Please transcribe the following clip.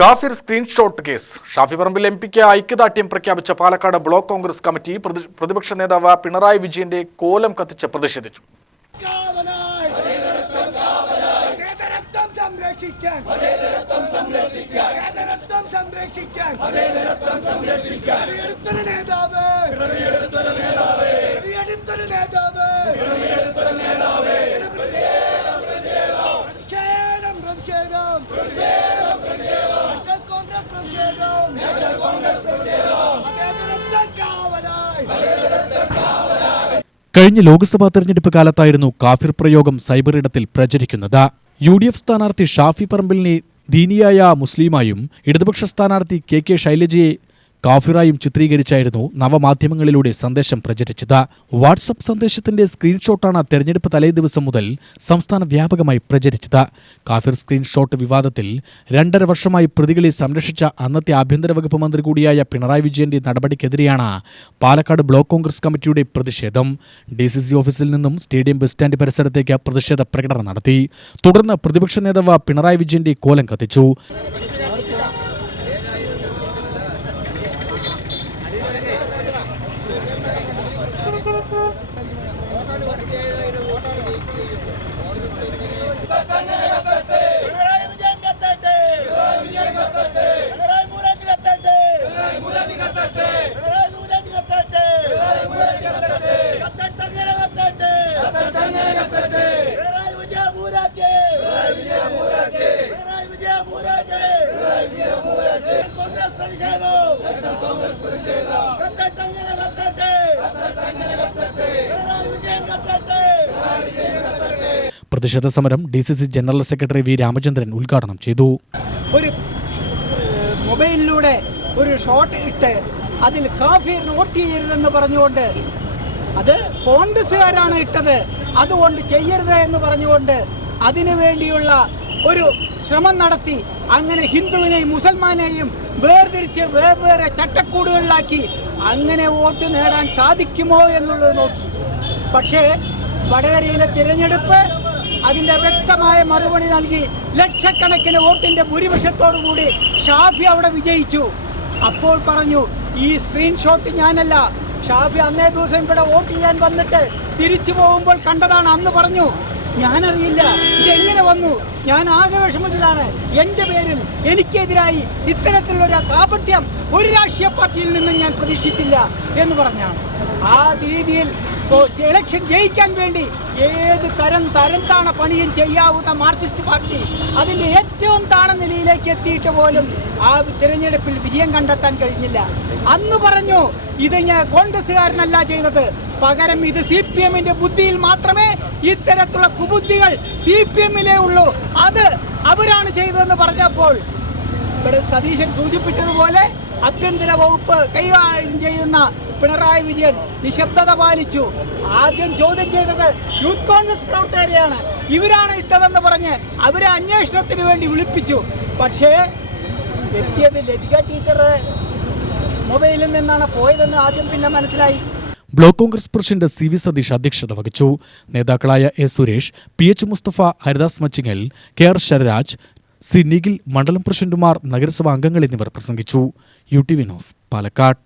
കാഫിർ screenshot case. Shafi Parambil എംപിക്ക് ഐക്യദാർഢ്യം പ്രഖ്യാപിച്ച പാലക്കാട് ബ്ലോക്ക് കോൺഗ്രസ് കമ്മിറ്റി പ്രതിപക്ഷ നേതാവ് പിണറായി വിജയന്റെ കോലം കത്തിച്ച് പ്രതിഷേധിച്ചു. കഴിഞ്ഞ ലോക്സഭാ തെരഞ്ഞെടുപ്പ് കാലത്തായിരുന്നു കാഫിർ പ്രയോഗം സൈബർ ഇടത്തിൽ പ്രചരിക്കുന്നത്. UDF സ്ഥാനാർത്ഥി ഷാഫി പറമ്പിലിനെ ദീനിയായ മുസ്ലിമായും ഇടതുപക്ഷ സ്ഥാനാർത്ഥി KK ശൈലജയെ കാഫിറായും ചിത്രീകരിച്ചായിരുന്നു നവമാധ്യമങ്ങളിലൂടെ സന്ദേശം പ്രചരിച്ചത്. വാട്സപ്പ് സന്ദേശത്തിന്റെ സ്ക്രീൻഷോട്ടാണ് തെരഞ്ഞെടുപ്പ് തലേദിവസം മുതൽ സംസ്ഥാന വ്യാപകമായി പ്രചരിച്ചത്. കാഫിർ സ്ക്രീൻഷോട്ട് വിവാദത്തിൽ 2.5 വർഷമായി പ്രതികളെ സംരക്ഷിച്ച അന്നത്തെ ആഭ്യന്തര വകുപ്പ് മന്ത്രി കൂടിയായ പിണറായി വിജയന്റെ നടപടിക്കെതിരെയാണ് പാലക്കാട് ബ്ലോക്ക് കോൺഗ്രസ് കമ്മിറ്റിയുടെ പ്രതിഷേധം. DCC ഓഫീസിൽ നിന്നും സ്റ്റേഡിയം ബസ് സ്റ്റാൻഡ് പരിസരത്തേക്ക് പ്രതിഷേധ പ്രകടനം നടത്തി. തുടർന്ന് പ്രതിപക്ഷ നേതാവ് പിണറായി വിജയന്റെ കോലം കത്തിച്ചു. പ്രതിഷേധ സമരം DCC general secretary V Ramachandran ഉദ്ഘാടനം ചെയ്തു. ഒരു മൊബൈലിലൂടെ ഒരു ഷോട്ട് ഇട്ട് അതിൽ കാഫിർ നോട്ട് ചെയ്യരുതെന്ന് പറഞ്ഞുകൊണ്ട്, അത് കോൺഗ്രസ്സുകാരാണ് ഇട്ടത്, അതുകൊണ്ട് ചെയ്യരുത് എന്ന് പറഞ്ഞുകൊണ്ട് അതിനു വേണ്ടിയുള്ള ഒരു ശ്രമം നടത്തി. അങ്ങനെ ഹിന്ദുവിനെയും മുസൽമാനെയും വേർതിരിച്ച് വേറെ ചട്ടക്കൂടുകളിലാക്കി അങ്ങനെ വോട്ട് നേടാൻ സാധിക്കുമോ എന്നുള്ളത് നോക്കി. പക്ഷേ വടകരയിലെ തിരഞ്ഞെടുപ്പ് അതിൻ്റെ വ്യക്തമായ മറുപടി നൽകി. ലക്ഷക്കണക്കിന് വോട്ടിൻ്റെ ഭൂരിപക്ഷത്തോടുകൂടി ഷാഫി അവിടെ വിജയിച്ചു. അപ്പോൾ പറഞ്ഞു, ഈ സ്ക്രീൻഷോട്ട് ഞാനല്ല, ഷാഫി അന്നേ ദിവസം ഇവിടെ വോട്ട് ചെയ്യാൻ വന്നിട്ട് തിരിച്ചു പോകുമ്പോൾ കണ്ടതാണ്. അന്ന് പറഞ്ഞു, ഞാനറിയില്ല ഇതെങ്ങനെ വന്നു, ഞാൻ ആകെ വിഷമത്തിലാണ്, എൻ്റെ പേരിൽ എനിക്കെതിരായി ഇത്തരത്തിലുള്ളൊരു കാപട്യം ഒരു രാഷ്ട്രീയ പാർട്ടിയിൽ നിന്നും ഞാൻ പ്രതീക്ഷിച്ചില്ല എന്ന് പറഞ്ഞാണ്. ആ രീതിയിൽ ഇലക്ഷൻ ജയിക്കാൻ വേണ്ടി ഏത് തരം താണ പണിയും ചെയ്യാവുന്ന മാർക്സിസ്റ്റ് പാർട്ടി അതിൻ്റെ ഏറ്റവും താണ നിലയിലേക്ക് എത്തിയിട്ട് പോലും ആ തിരഞ്ഞെടുപ്പിൽ വിജയം കണ്ടെത്താൻ കഴിഞ്ഞില്ല. അന്ന് പറഞ്ഞു, ഇത് ഞാൻ കോൺഗ്രസ്സുകാരനല്ല ചെയ്തത്, പകരം ഇത് CPM-ന്റെ ബുദ്ധിയിൽ മാത്രമേ ഇത്തരത്തിലുള്ള കുബുദ്ധികൾ CPM-ലേ ഉള്ളൂ, അത് അവരാണ് ചെയ്തതെന്ന് പറഞ്ഞപ്പോൾ ഇവിടെ സതീശൻ സൂചിപ്പിച്ചതുപോലെ ആഭ്യന്തര വകുപ്പ് കൈകാര്യം ചെയ്യുന്ന പിണറായി വിജയൻ നിശബ്ദത പാലിച്ചു. ആദ്യം ചോദ്യം ചെയ്തത് യൂത്ത് കോൺഗ്രസ് പ്രവർത്തകരെയാണ്, ഇവരാണ് ഇട്ടതെന്ന് പറഞ്ഞ് അവരെ അന്വേഷണത്തിന് വേണ്ടി വിളിപ്പിച്ചു. പക്ഷേ എത്തിയത് ലതിക ടീച്ചറുടെ മൊബൈലിൽ നിന്നാണ് പോയതെന്ന് ആദ്യം പിന്നെ മനസ്സിലായി. Block Congress president CV Satheesh അധ്യക്ഷത വഹിച്ചു. നേതാക്കളായ A Suresh, PH Mustafa, Haridas Machingal, KR Sararaj, C Nikhil, മണ്ഡലം പ്രസിഡന്റുമാർ, നഗരസഭാ അംഗങ്ങൾ എന്നിവർ പ്രസംഗിച്ചു. UTV news, Palakkad.